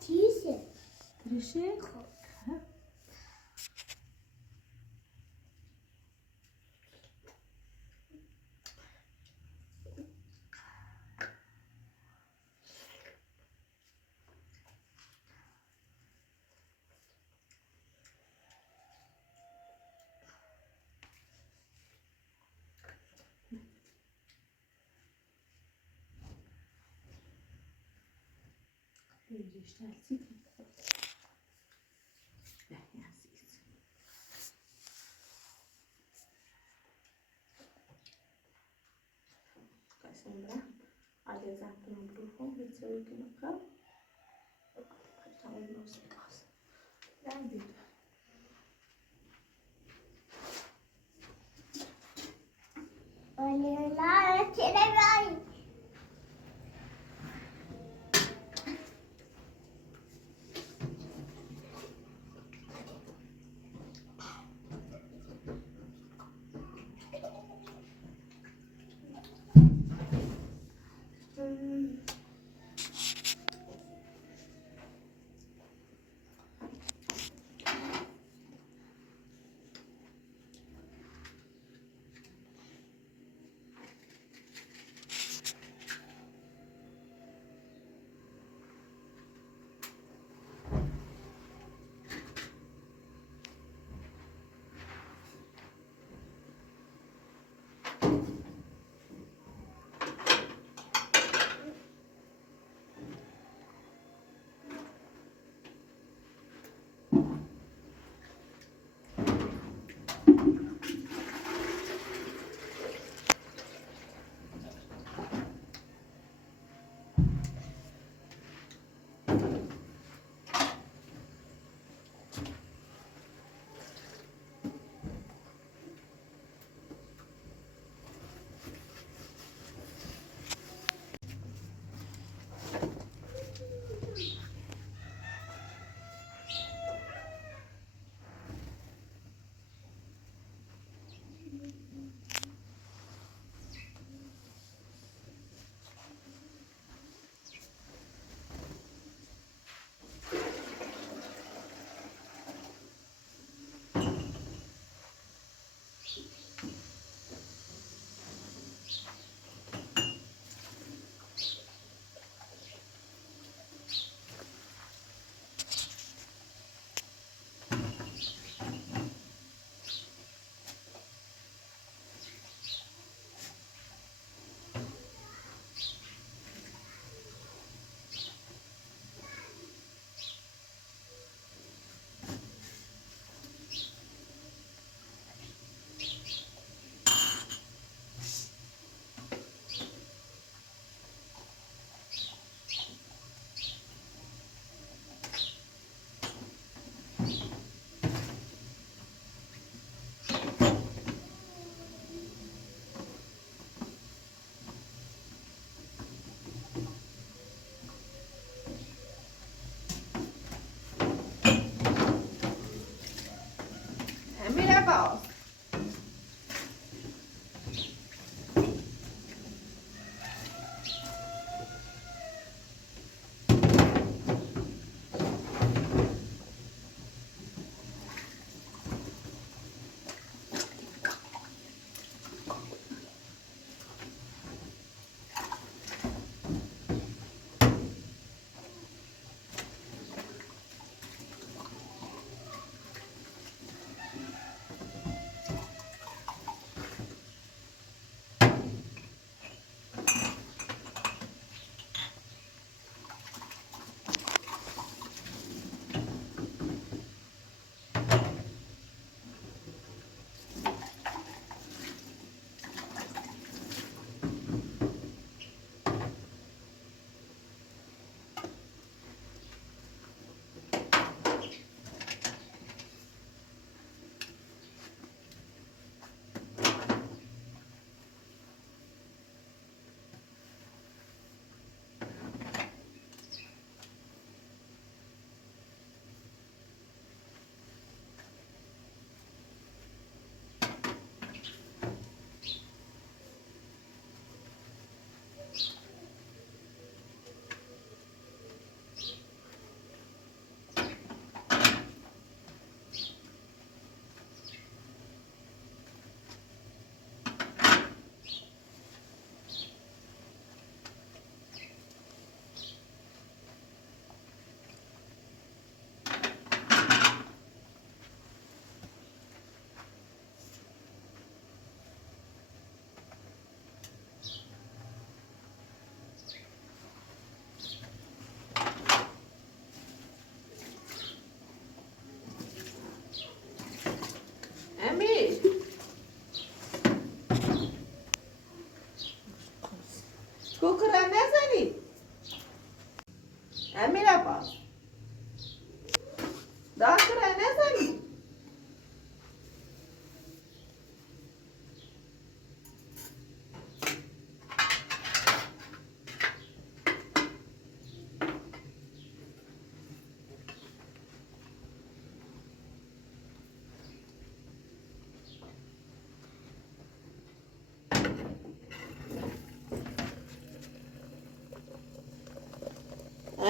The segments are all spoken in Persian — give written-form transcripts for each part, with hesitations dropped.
تیزه. ترشه؟ işte así. Sembra ad esatto un profumo di solito che non fa. Facciamo il nostro caso. Dai. Olha, tira vai. Merhaba.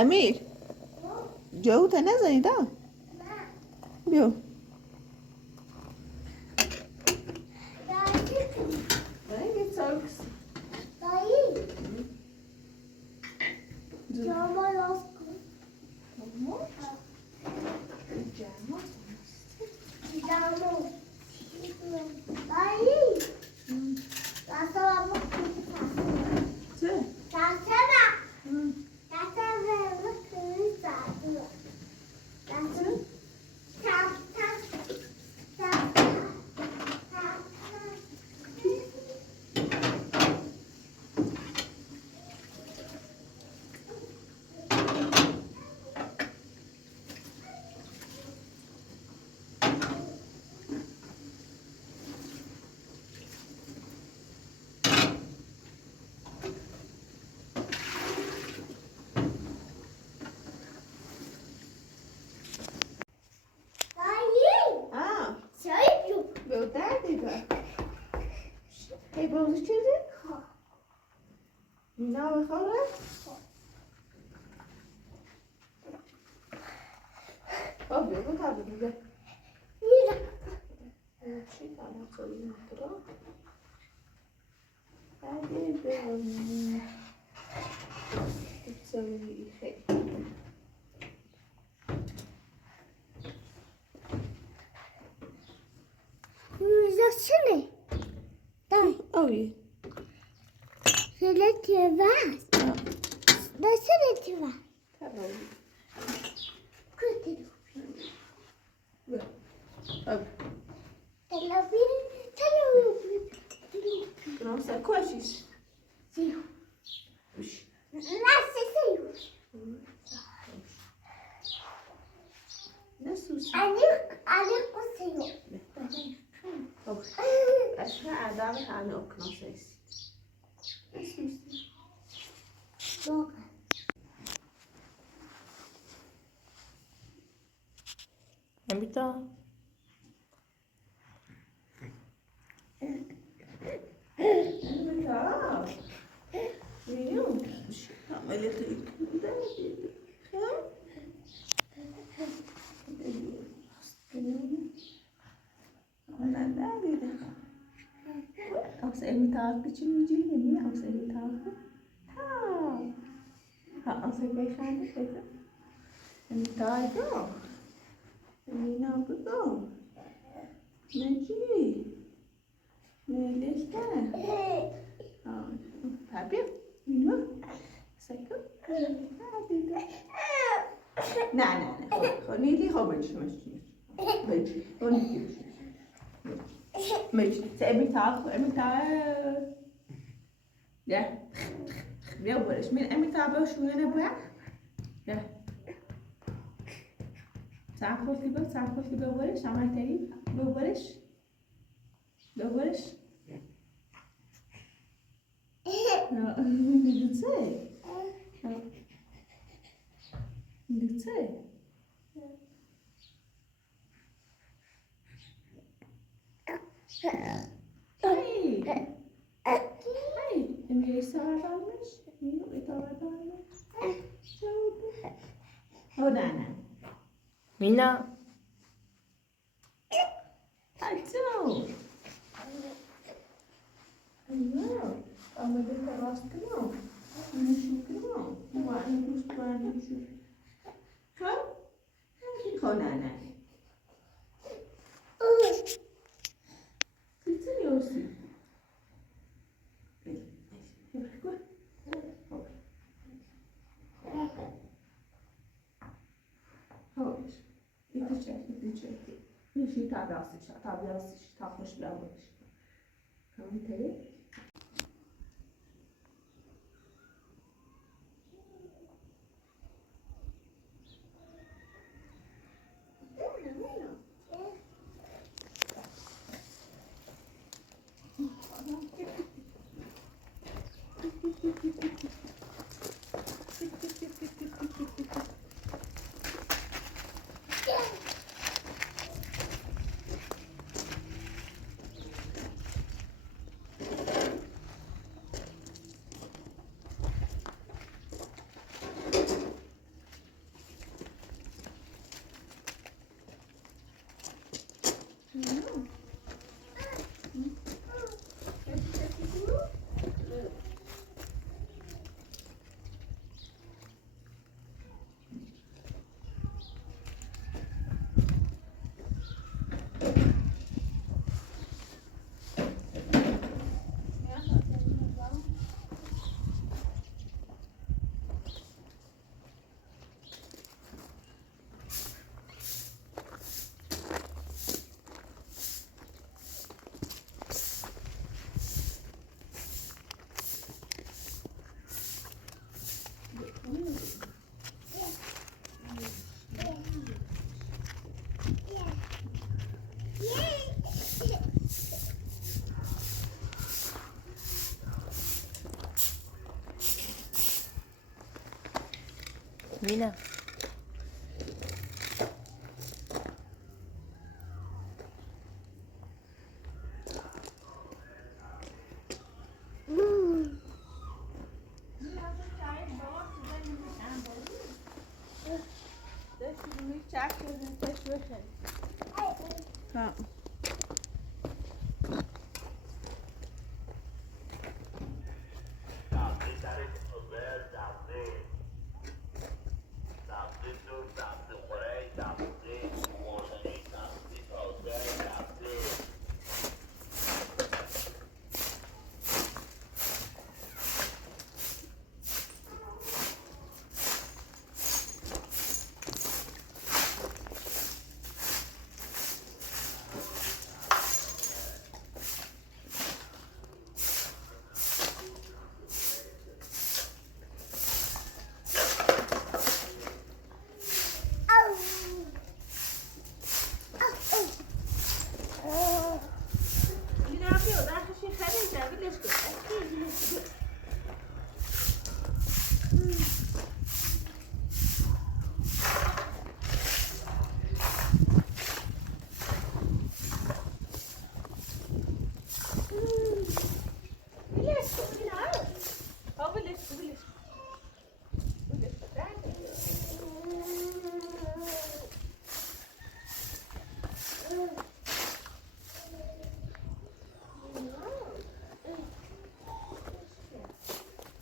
امیر جو تا نزنید ها. بیا Dai, socks. Hej, bouze children? Nou, we gaan er. Oh, wat hebben we nu? Shit, I'm not so used to that. It's so easy. Oh, yeah. Nasıl var? Tamam. Kötü. Oh. Nossa, coxas. Sim. Nasıl? Ali kusuyor. أشياء دارها عن أقناصيس. Yok. Bir daha. Bir daha. Biliyor musun? Ameliyatı yıkıldı. أوس أمي تعرف بتشيل جيلي مين أوس أمي تعرف ها أوس أمي خانة كذا أمي تعرف أمي نابضة نجي ليش كان بابي منو سكر نعم خليني لي خمش مش خليني مش أمي تعرف أمي تعرف لا بيوبرش من أمي تعرف شو أنا بقى لا تعرفوا في بيوبرش عملت إيه بيوبرش لا نسيت Hey, Emir sararmış. Emir sararmış. Oh, Nana. Mina. Açıl. Ayol, ama bir tarafta mı? Bunu şükür mü? Bu anne kuşlarını şükür. Ha? Oh, Nana. Titriyorsun. Gidecek. Bir şey tabiası takmış bir almış. Tamam tabii. Mina. Ha.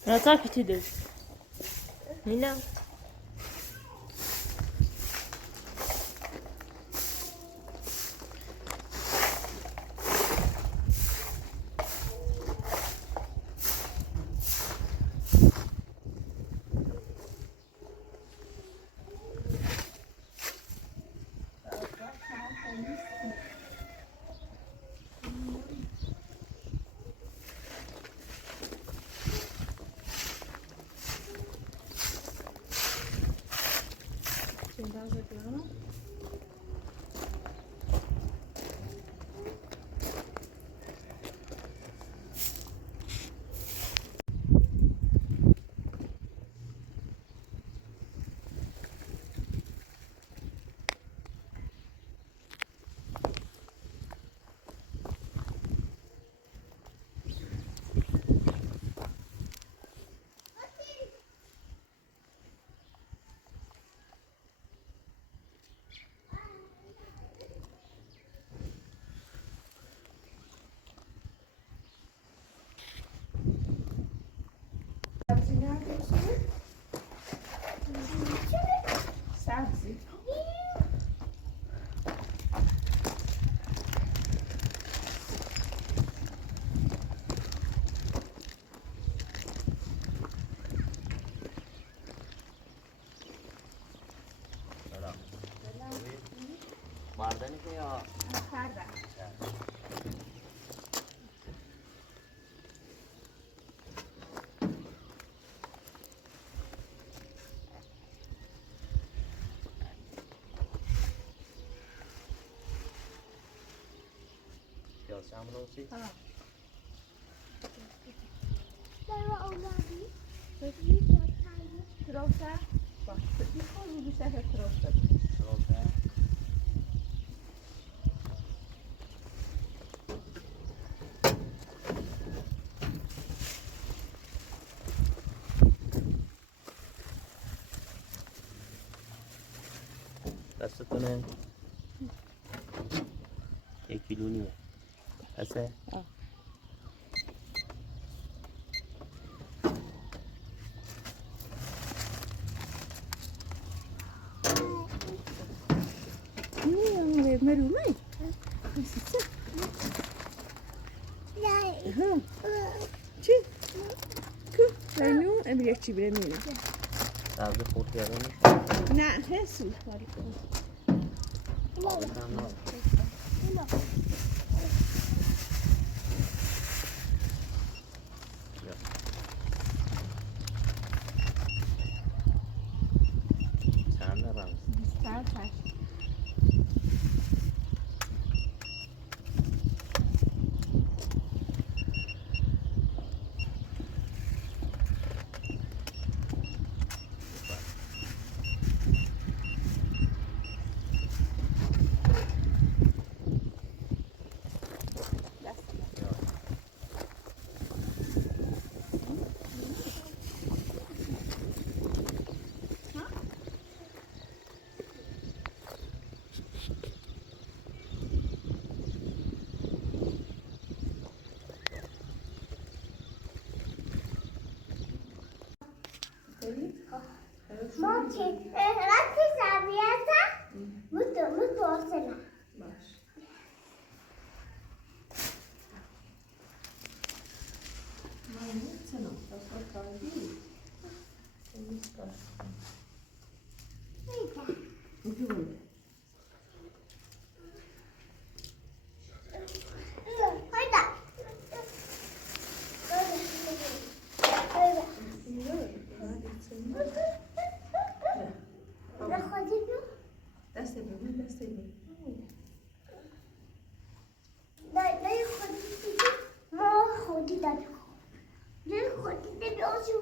Attends que tu deux. Mina. سبزی مردانی که یا کردم یا سامنوسی برای اولادی بدید یا تایی تروسه باش میخوام رو بیشه تروسه روزه دستتونه یکی کیلو نیمه هسته؟ نه مرومه ها چی؟ کو لانو امیر یک چی برمیونه سبز خورد کردن نیست؟ نه هستی آبتم نه چند رمز؟ ما که رفت زبیتا متواصله باش من نمیتونم تصور کردی میده دست ببین دست ببین نه خودی دادی نه خودی دادی آسیب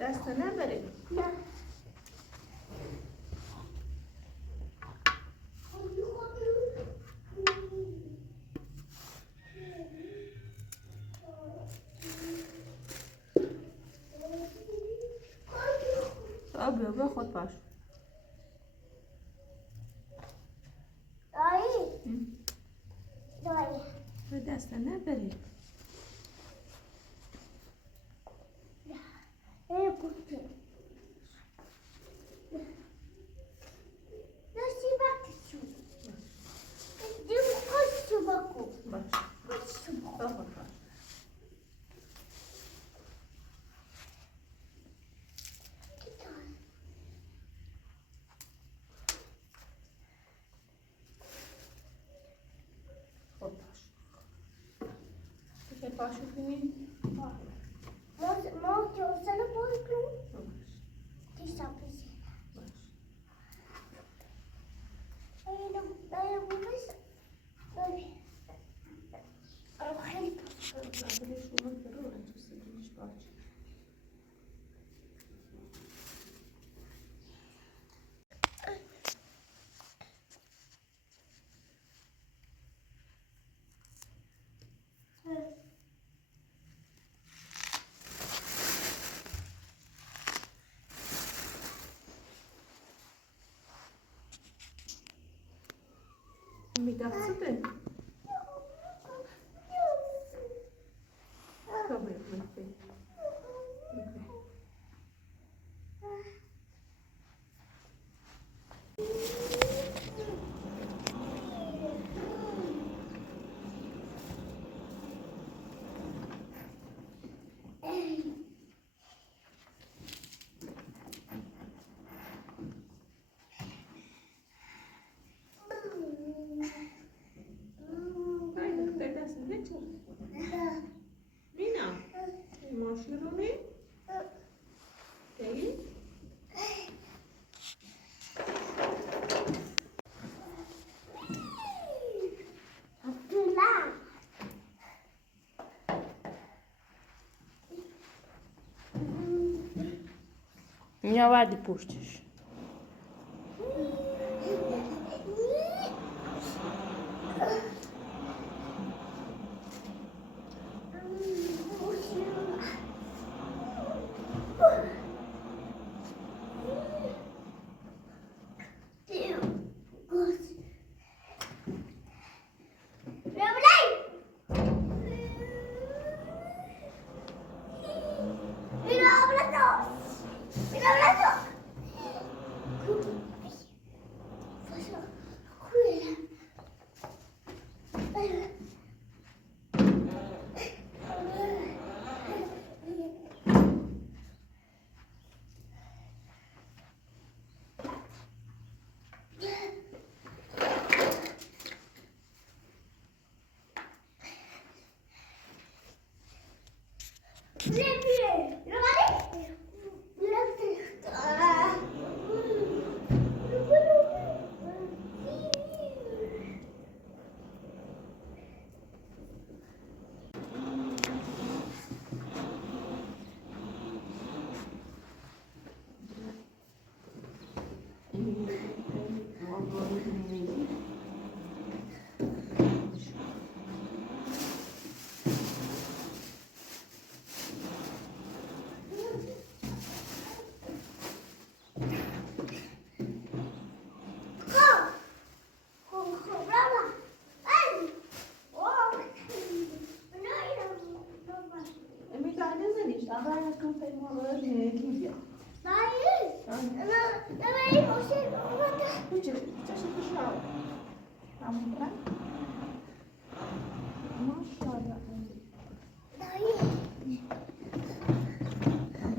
دست نبره نه به خود باش دایی به دست نبره کوچه نسی بکشو دیم کشو بکو باش کشو به خود باش خود باش دیگه پاشو کنی ما جوزن باید کنم باش دیسا پیسی باش دایی بومش دایی خیلی قبل شما برو تو سیگیش باش میدخصده Come here, my baby. Okay. Haydi, dersin ne çok? Mina, maaşları ne? Değil. Abdullah میآوردی پشتش Yeah.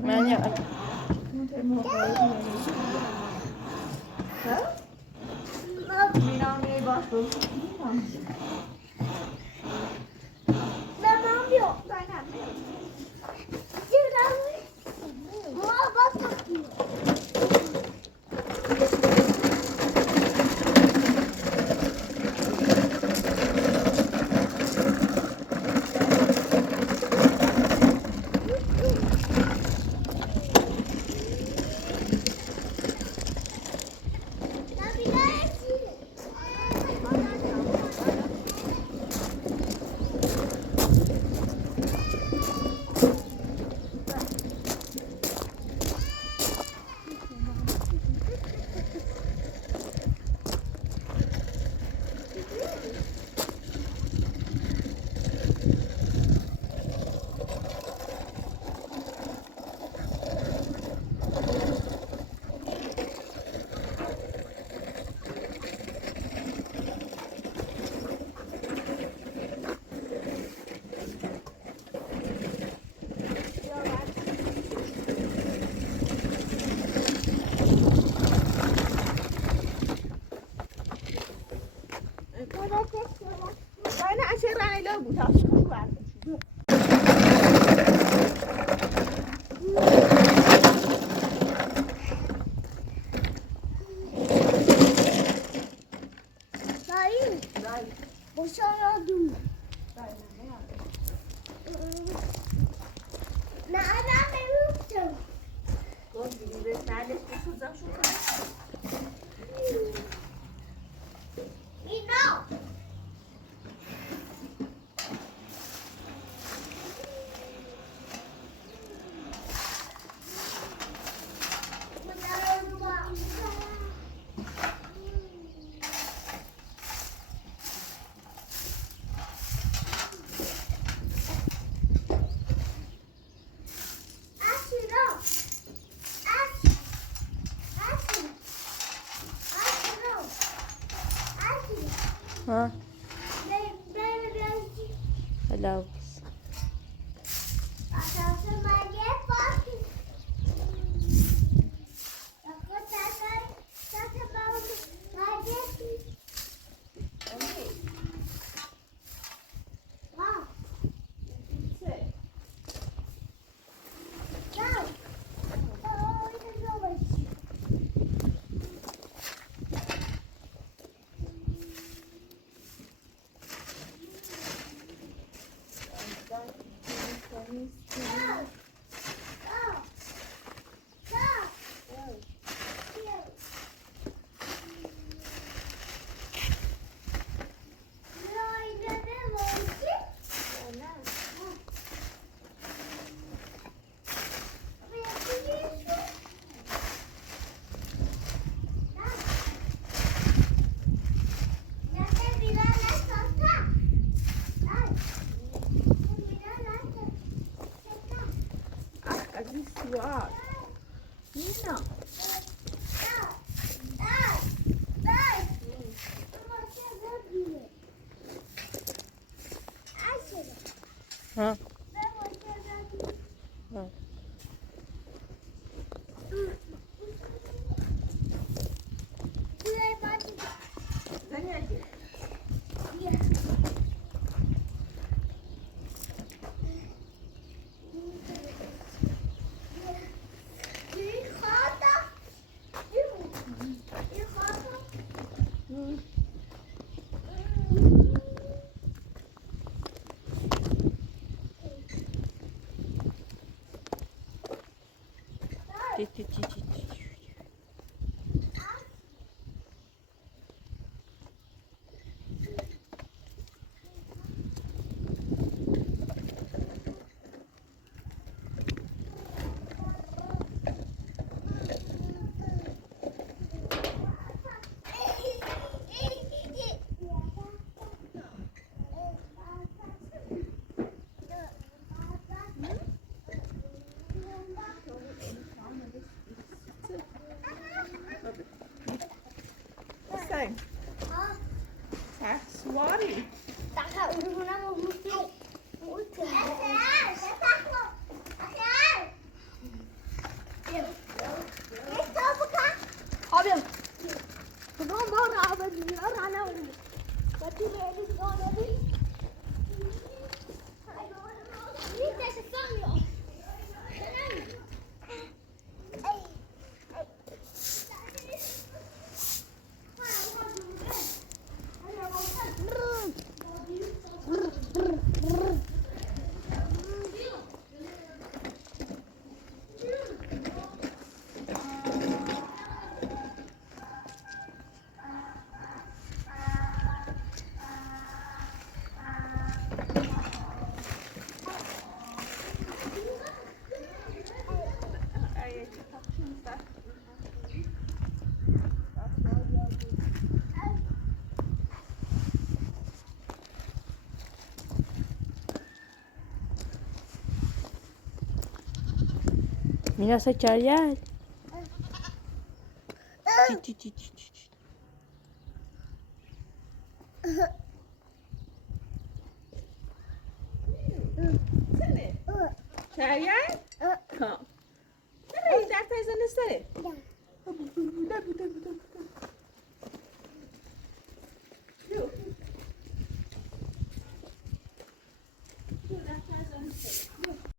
من یا ها هلا ها Yeah. Say, Swati. Tak tahu dulu nama mesti. Abim. Sebelum bawa abang ni orang nak. Batu ready kau ready. Ini dah sesam yo. Mina sa çaryal. Sini. Cahaya? Come. Sini, dah tak sana sini. Dah,